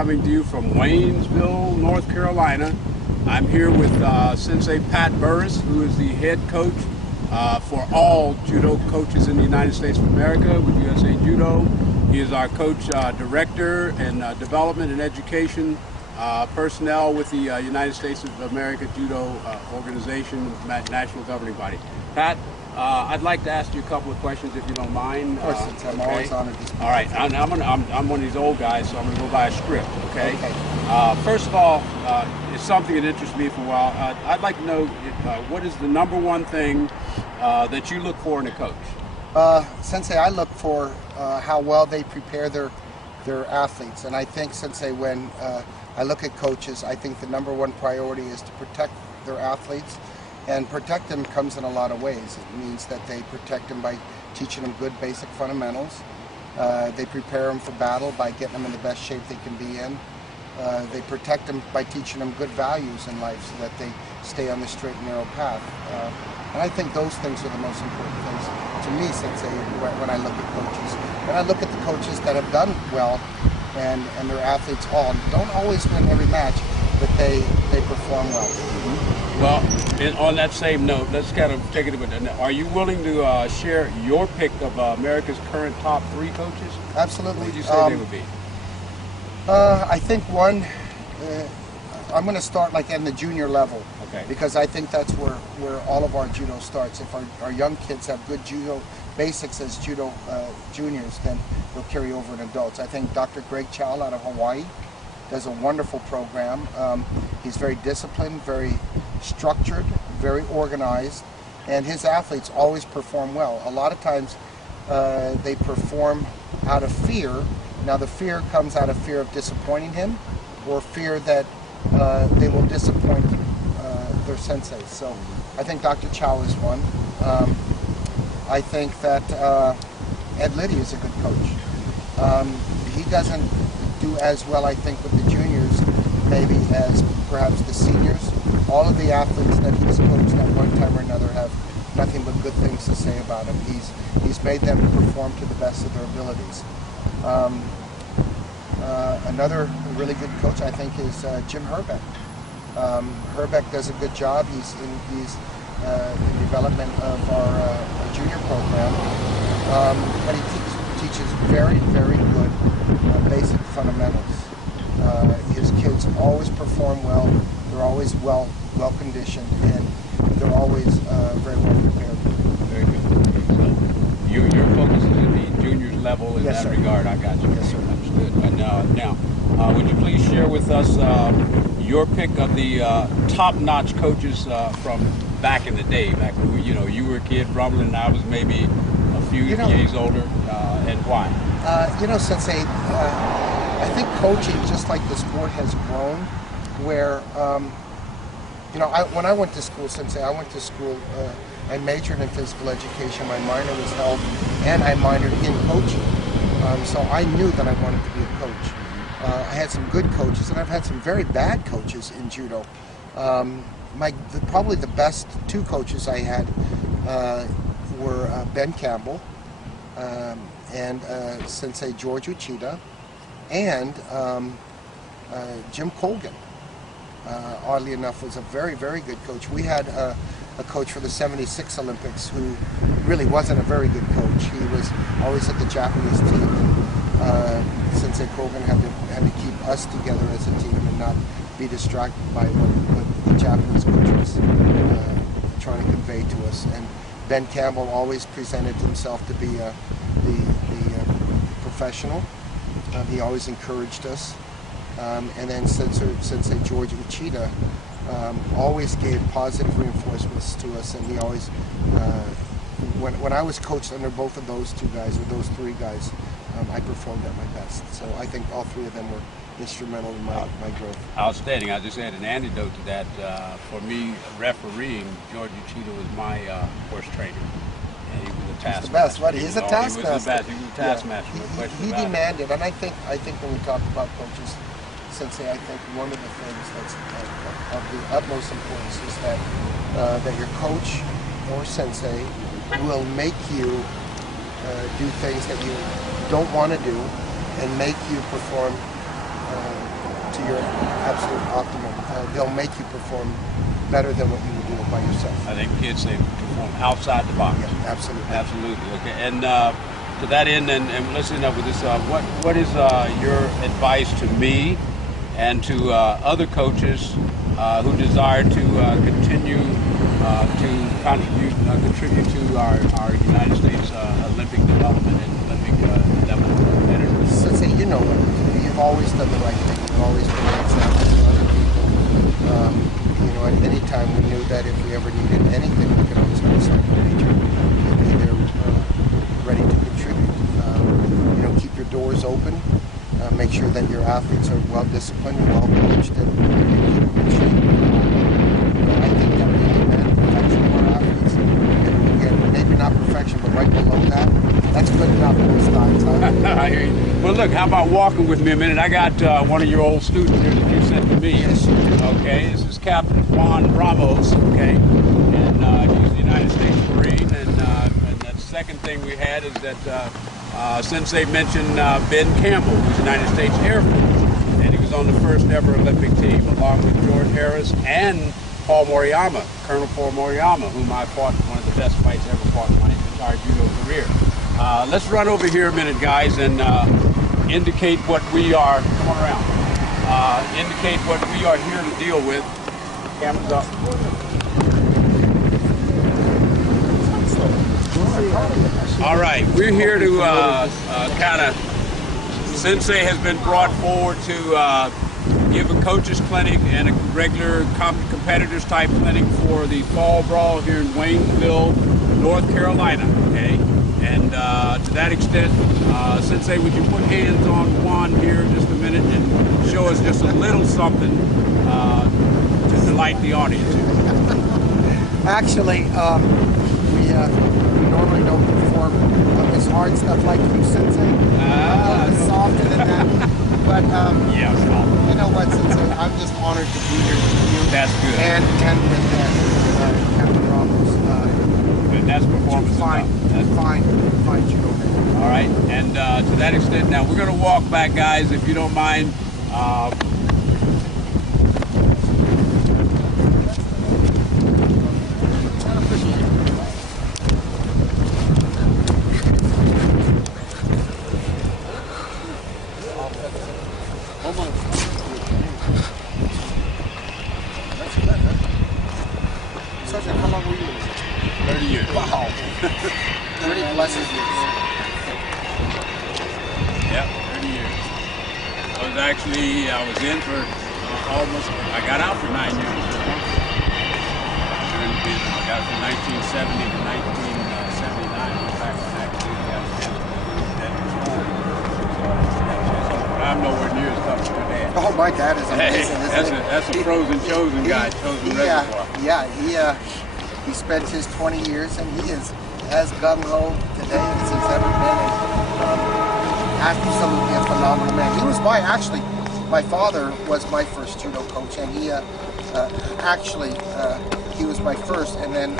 coming to you from Waynesville, North Carolina. I'm here with Sensei Pat Burris, who is the head coach for all judo coaches in the United States of America with USA Judo. He is our coach director and development and education personnel with the United States of America Judo Organization, national governing body. Pat, I'd like to ask you a couple of questions if you don't mind. Of course, I'm always honored to speak. All right, I'm one of these old guys, so I'm going to go by a script, okay? First of all, it's something that interests me for a while. I'd like to know what is the #1 thing that you look for in a coach? Sensei, I look for how well they prepare their athletes, and I think, Sensei, when I look at coaches, I think the #1 priority is to protect their athletes. And protect them comes in a lot of ways. It means that they protect them by teaching them good basic fundamentals. They prepare them for battle by getting them in the best shape they can be in. They protect them by teaching them good values in life so that they stay on the straight and narrow path. And I think those things are the most important things to me, Sensei, when I look at coaches. And I look at the coaches that have done well and their athletes all don't always win every match, but they perform well. Well, on that same note, let's kind of take it a bit. Are you willing to share your pick of America's current top 3 coaches? Absolutely. What would you say they would be? I think one, I'm going to start like in the junior level. Okay. Because I think that's where all of our judo starts. If our young kids have good judo basics as judo juniors, then they'll carry over in adults. I think Dr. Greg Chow out of Hawaii does a wonderful program. He's very disciplined, very structured, very organized, and his athletes always perform well. A lot of times they perform out of fear. Now the fear comes out of fear of disappointing him or fear that they will disappoint their senseis. So I think Dr. Chow is one. I think that Ed Liddy is a good coach. He doesn't do as well, I think, with the juniors maybe as perhaps the seniors. All of the athletes that he's coached at one time or another have nothing but good things to say about him. He's made them perform to the best of their abilities. Another really good coach, I think, is Jim Herbeck. Herbeck does a good job. He's in development of our junior program, but he teaches very, very good basic fundamentals. His kids always perform well. They're always well conditioned, and they're always very well prepared. Very good. So your focus is at the juniors level in Yes, that sir. regard. I got you. Yes, sir. Understood. Now, would you please share with us your pick of the top-notch coaches from back in the day, back when you were a kid, rumbling, and I was maybe a few years older, and why? Sensei, I think coaching, just like the sport, has grown. Where, when I went to school, Sensei, I went to school. I majored in physical education. My minor was health, and I minored in coaching. So I knew that I wanted to be a coach. I had some good coaches, and I've had some very bad coaches in judo. Probably the best 2 coaches I had were Ben Campbell and Sensei George Uchida and Jim Colgan. Oddly enough, was a very, very good coach. We had a coach for the '76 Olympics who really wasn't a very good coach. He was always at the Japanese team. Sensei Colgan had to keep us together as a team and not be distracted by what the Japanese coach was trying to convey to us. And Ben Campbell always presented himself to be the professional. He always encouraged us. And then Sensei George Uchida always gave positive reinforcements to us, and he always, when I was coached under both of those 2 guys, or those 3 guys, I performed at my best. So I think all 3 of them were instrumental in my growth. Outstanding. I just had an anecdote to that. For me, refereeing, George Uchida was my horse trainer. And he was a taskmaster. He's the best, right? He's a taskmaster. He was the best. He was a taskmaster. He demanded, and I think when we talk about coaches, Sensei, I think one of the things that's of the utmost importance is that your coach or sensei will make you do things that you don't want to do and make you perform to your absolute optimum. They'll make you perform better than what you would do it by yourself. I think kids, they perform outside the box. Yeah, absolutely. Absolutely. Okay. And to that end, and listening up with this, what is your advice to me and to other coaches who desire to continue to contribute to our United States Olympic development and Olympic level competitors? So say, you know what, you've always done the right thing. You've always been an example to other people. You know, at any time we knew that if we ever needed anything, we could always go to Sergeant Major and be there ready to contribute. You know, keep your doors open. Make sure that your athletes are well disciplined and well coached and keep them in shape. I think that we demand perfection of our athletes. And maybe not perfection, but right below that, that's good enough most times. I hear you. Well, look, how about walking with me a minute? I got one of your old students here that you sent to me. Yes, you do. Okay, this is Captain Juan Ramos, okay, and he's the United States Marine, and the second thing we had is that Sensei mentioned Ben Campbell, who's United States Air Force, and he was on the first ever Olympic team, along with George Harris and Paul Moriyama, Colonel Paul Moriyama, whom I fought one of the best fights I ever fought in my entire judo career. Let's run over here a minute, guys, and indicate what we are. Come on around. Indicate what we are here to deal with. Cameras up. All right, we're here to kind of. Sensei has been brought forward to give a coaches clinic and a regular competitors type clinic for the fall brawl here in Waynesville, North Carolina. Okay. And to that extent, Sensei, would you put hands on Juan here just a minute and show us just a little something to delight the audience? Actually, we normally don't perform this hard stuff like you, Sensei. A little bit softer than that. But yeah, you know what, Sensei? I'm just honored to be here with you. That's good. And with Captain Ramos. Good. That's performance. Fine judo man. All right, and to that extent, now we're going to walk back, guys, if you don't mind. Sergeant, how long were you? 30 years. Wow. 30 blessed years. Yeah, 30 years. I was in for almost, I got out for 9 years. I got from 1970 to 1979. Back when I actually got I'm nowhere near as tough as your dad. Oh, my dad is amazing. Hey, that's a frozen chosen guy, chosen reservoir. Yeah, he spent his 20 years, and he is as gung-ho today as he's ever been. Absolutely a phenomenal man. He was my father was my first judo coach, and he he was my first, and then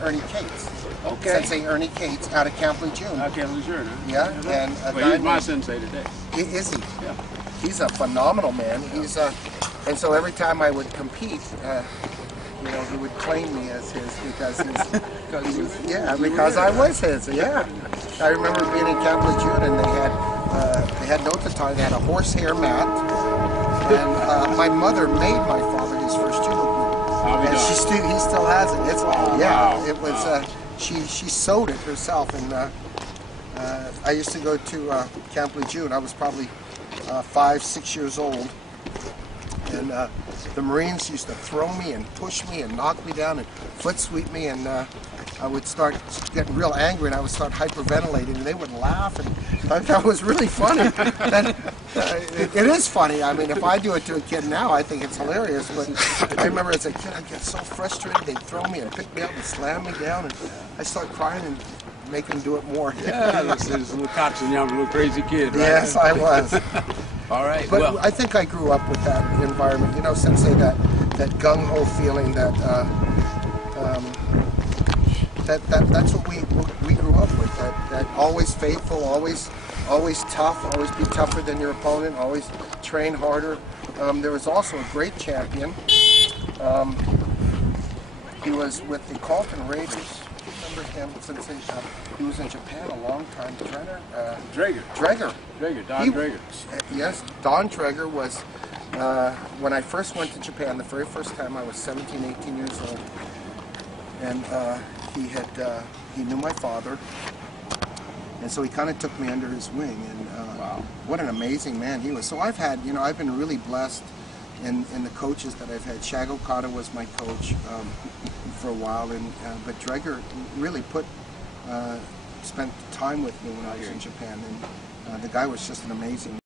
Ernie Cates. Okay. Sensei Ernie Cates out of Camp Lejeune. Camp Lejeune, huh? Yeah, and well, he's my sensei today. Is he? Yeah. He's a phenomenal man. He's and so every time I would compete, you know, he would claim me as his because because I was his. Yeah. I remember being in Camp Lejeune, and they had no tatar. They had a horsehair mat, and my mother made my father his first judo boot, and he still has it. It's wow. It was she sewed it herself, and I used to go to Camp Lejeune. I was probably 5, 6 years old, and the Marines used to throw me and push me and knock me down and foot sweep me, and I would start getting real angry, and I would start hyperventilating, and they would laugh, and I thought it was really funny. And, it is funny. I mean, if I do it to a kid now, I think it's hilarious, but I remember as a kid, I'd get so frustrated, they'd throw me and pick me up and slam me down, and I'd start crying and make them do it more. Yeah, this is a little coxswain, young, little crazy kid, right? Yes, I was. All right. But well, I think I grew up with that environment. You know, Sensei, that gung-ho feeling that that's what we grew up with. That always faithful, always always tough, always be tougher than your opponent, always train harder. There was also a great champion. He was with the Carlton Raiders. Remember him since he was in Japan a long time. Drager. Don Drager. Yes, Don Drager was, when I first went to Japan, the very first time I was 17, 18 years old. And he knew my father. And so he kind of took me under his wing. And wow. What an amazing man he was. So I've had, I've been really blessed in the coaches that I've had. Shag Okada was my coach for a while, but Drager really spent time with me when I was in Japan, and the guy was just an amazing